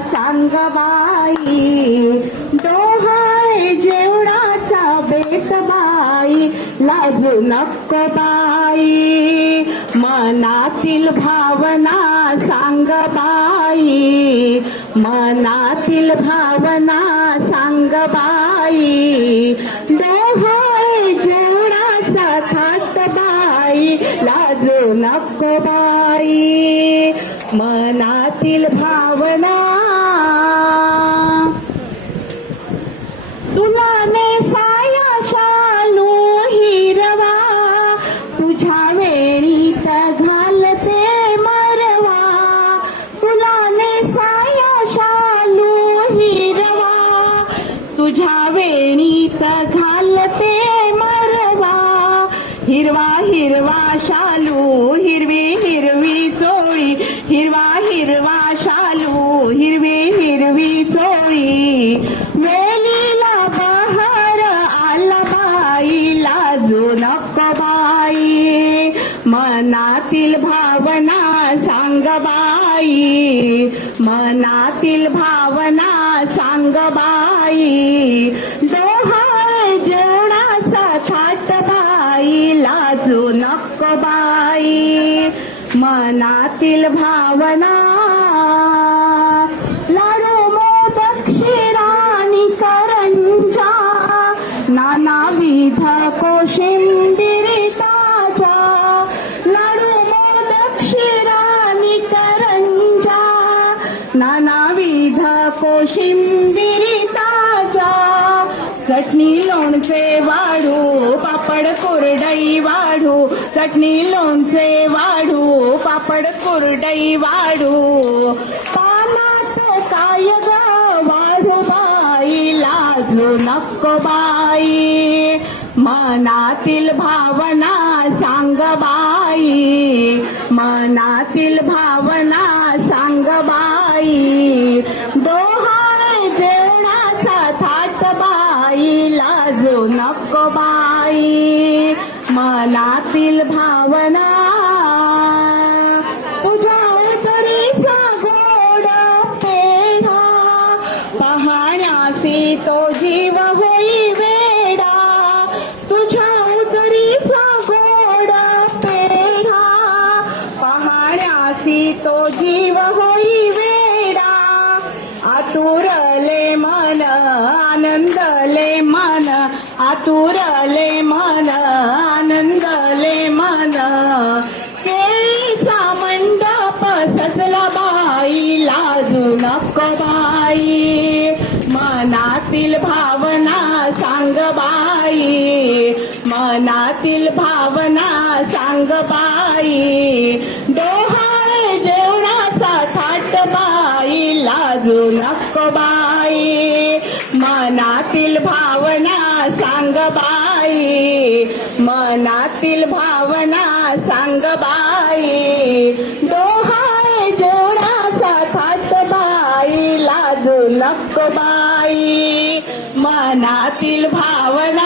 सांग बाई डोहाळे जेवणाचा बेत बाई लाजू नको बाई. मनातील भावना सांग बाई मनातील भावना सांग बाई. डोहाळे जेवणाचा थाट बाई लाजू नको बाई. मनातील भावना तुझ्या वेणीत घालते मरवा. हिरवा हिरवा शालू हिरवी हिरवी चोळी. हिरवा हिरवा शालू हिरवी हिरवी चोळी. वेलीला बहार आला बाई लाजू नको बाई. मनातील भावना सांग बाई. मनातील भावना सांग बाई. डोहाळे जेवणाचा थाट बाई. लाजू नको बाई. मनातील भावना. लाडू मोदक शिराणी करंजा. नानाविध कोशिंबिरी चटणी लोणचे वाढू पापड कोरडई वाढू. चटणी लोणचे वाढू पापड कोरडई वाढू. पानाचं काय ग वाढू बाई? लाजू नको बाई. मनातील भावना सांग बाई. मनातील भावना लाजू नको बाई मनातील भावना. तुझ्या तरीचा गोड पेढा. पाहण्यासी तो जीव आतुरले मन आनंदले मन. केळीचा मंडप सजला बाई लाजू नको बाई. मनातील भावना सांग बाई. मनातील भावना सांग बाई. डोहाळे जेवणाचा थाट बाई लाजू नको मनातील भावना सांग बाई. मनातील भावना सांग बाई. डोहाय जोडाचा थाट बाई. लाजू नको बाई. मनातील भावना